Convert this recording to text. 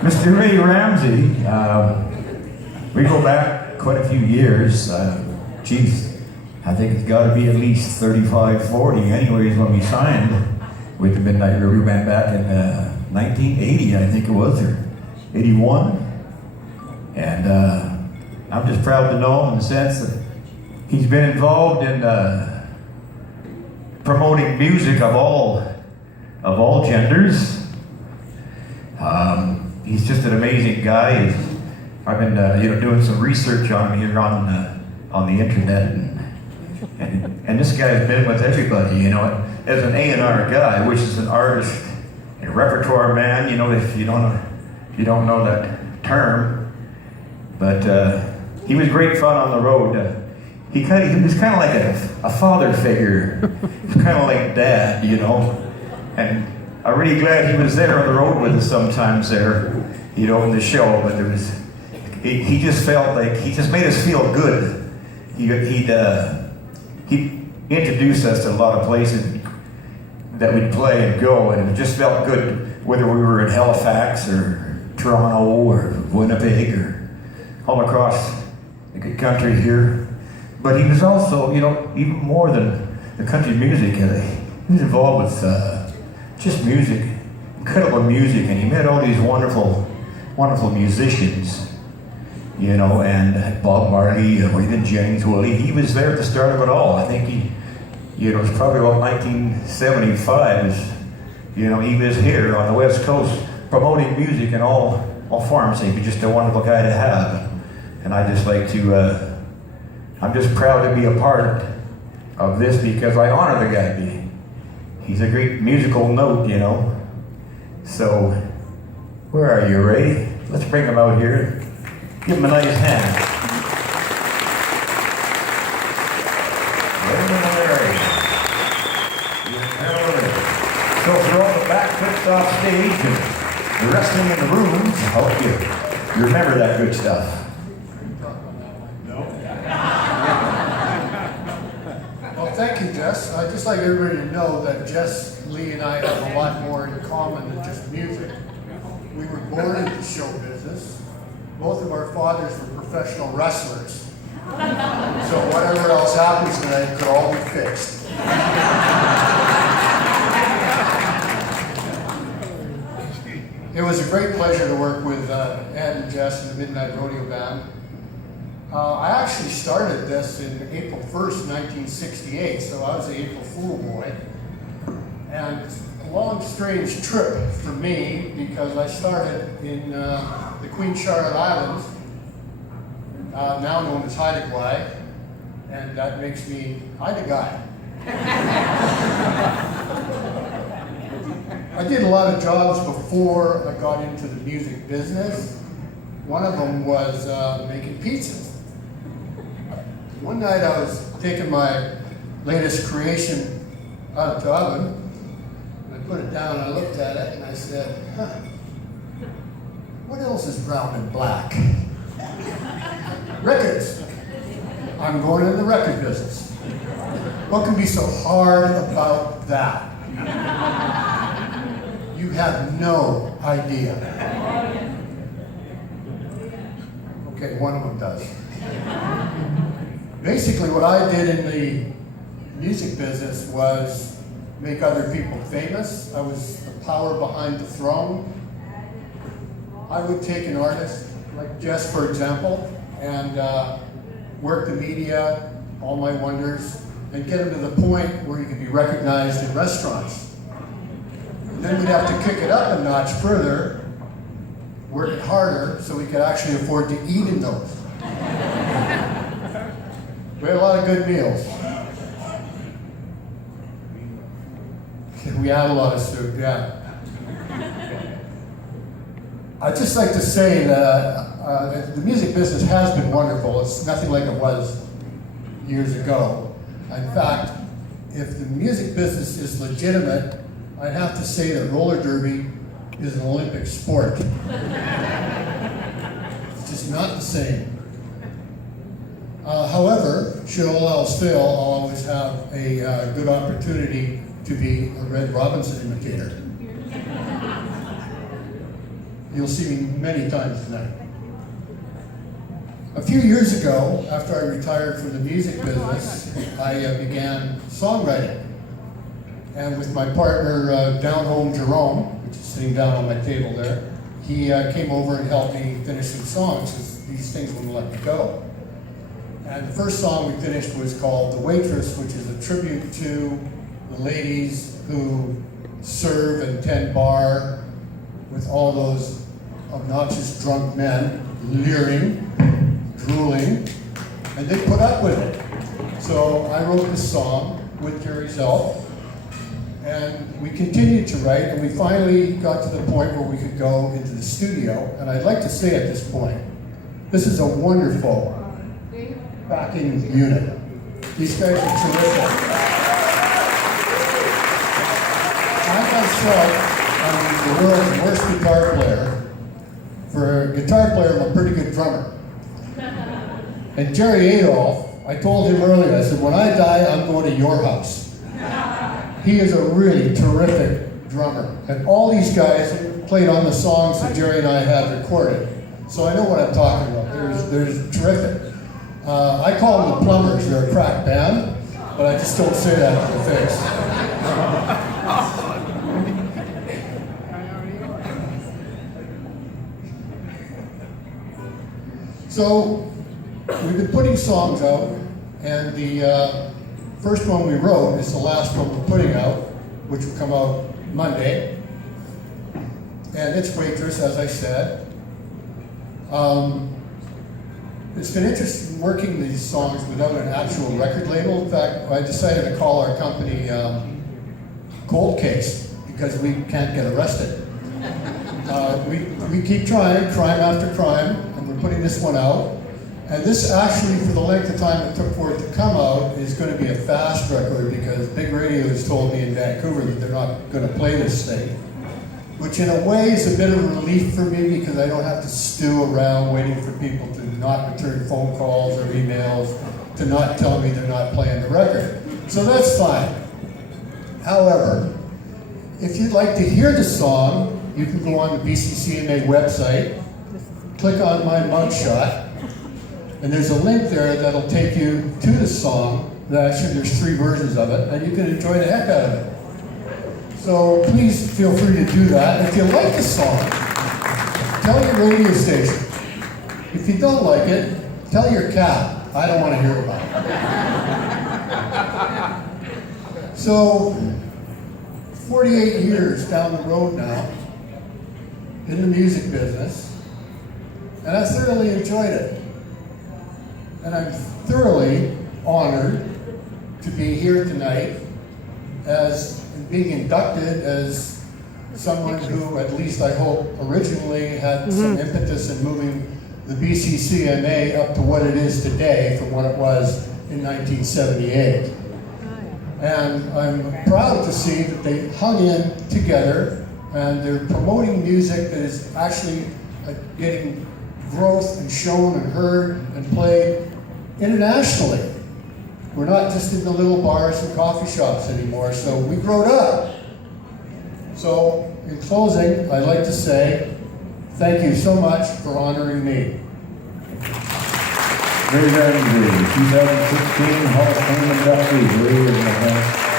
Mr. Ray Ramsey, we go back quite a few years. Geez, I think it's got to be at least 35, 40 anyways when we signed with the Midnight River Band back in 1980, I think it was, or 81. And I'm just proud to know him in the sense that he's been involved in promoting music of all genders. He's just an amazing guy. I've been doing some research on him here on the internet, and this guy's been with everybody, as an A&R guy, which is an artist and repertoire man. If you don't know that term, but he was great fun on the road. He was kind of like a father figure. He was kind of like Dad, and I'm really glad he was there on the road with us sometimes there, in the show. But he just felt like he just made us feel good. He introduced us to a lot of places that we'd play and go, and it just felt good whether we were in Halifax or Toronto or Winnipeg or all across the good country here. But he was also, even more than the country music, he was involved with just music, incredible music, and he met all these wonderful, wonderful musicians, and Bob Marley, even James Woolley. He was there at the start of it all. I think it was probably about 1975. He was here on the West Coast promoting music in all forms. He was just a wonderful guy to have, and I just like to. I'm just proud to be a part of this because I honor the guy. He's a great musical note, So, where are you, Ray? Let's bring him out here and give him a nice hand. So for all the back trips off stage and the wrestling in the rooms, I hope you remember that good stuff. Thank you, Jess. I'd just like everybody to know that Jess, Lee, and I have a lot more in common than just music. We were born into show business. Both of our fathers were professional wrestlers. So whatever else happens tonight could all be fixed. It was a great pleasure to work with Ed and Jess and the Midnight Rodeo Band. I actually started this in April 1st, 1968, so I was an April Fool boy. And a long, strange trip for me because I started in the Queen Charlotte Islands, now known as Haida Gwaii, and that makes me Haida Guy. I did a lot of jobs before I got into the music business. One of them was making pizzas. One night I was taking my latest creation out of the oven, and I put it down and I looked at it and I said, what else is brown and black? Records. I'm going in the record business. What can be so hard about that? You have no idea. Okay, one of them does. Basically, what I did in the music business was make other people famous. I was the power behind the throne. I would take an artist, like Jess, for example, and work the media, all my wonders, and get him to the point where he could be recognized in restaurants. And then we'd have to kick it up a notch further, work it harder, so we could actually afford to eat in those. We had a lot of good meals. We had a lot of soup, yeah. I'd just like to say that the music business has been wonderful. It's nothing like it was years ago. In fact, if the music business is legitimate, I'd have to say that roller derby is an Olympic sport. It's just not the same. However, should all else fail, I'll always have a good opportunity to be a Red Robinson imitator. You'll see me many times tonight. A few years ago, after I retired from the music business, I began songwriting. And with my partner, Down Home Jerome, which is sitting down on my table there, he came over and helped me finish some songs, because these things wouldn't let me go. And the first song we finished was called The Waitress, which is a tribute to the ladies who serve and tend bar with all those obnoxious drunk men leering, drooling, and they put up with it. So I wrote this song with Jerry's help, and we continued to write, and we finally got to the point where we could go into the studio. And I'd like to say at this point, this is a wonderful backing unit. These guys are terrific. I myself am the world's worst guitar player. For a guitar player, I'm a pretty good drummer. And Jerry Adolph, I told him earlier, I said, when I die, I'm going to your house. He is a really terrific drummer. And all these guys played on the songs that Jerry and I had recorded. So I know what I'm talking about. They're terrific. I call them the Plumbers. They're a crack band, but I just don't say that to their face. So we've been putting songs out, and the first one we wrote is the last one we're putting out, which will come out Monday. And it's Waitress, as I said. It's been interesting working these songs without an actual record label. In fact, I decided to call our company Cold Case, because we can't get arrested. We keep trying, crime after crime, and we're putting this one out. And this actually, for the length of time it took for it to come out, is going to be a fast record, because Big Radio has told me in Vancouver that they're not going to play this thing. Which in a way is a bit of a relief for me, because I don't have to stew around waiting for people to not return phone calls or emails, to not tell me they're not playing the record. So that's fine. However, if you'd like to hear the song, you can go on the BCCMA website, click on my mugshot, and there's a link there that'll take you to the song. Actually, there's 3 versions of it, and you can enjoy the heck out of it. So please feel free to do that. If you like the song, tell your radio station. If you don't like it, tell your cat. I don't want to hear about it. So, 48 years down the road now, in the music business, and I thoroughly enjoyed it. And I'm thoroughly honored to be here tonight as being inducted as someone who, at least I hope, originally had some impetus in moving the BCCMA up to what it is today from what it was in 1978. And I'm proud to see that they hung in together, and they're promoting music that is actually getting growth and shown and heard and played internationally. We're not just in the little bars and coffee shops anymore, so we growed up. So, in closing, I'd like to say thank you so much for honoring me. Very, very good. 2016 Hall of Fame inductee, Julian.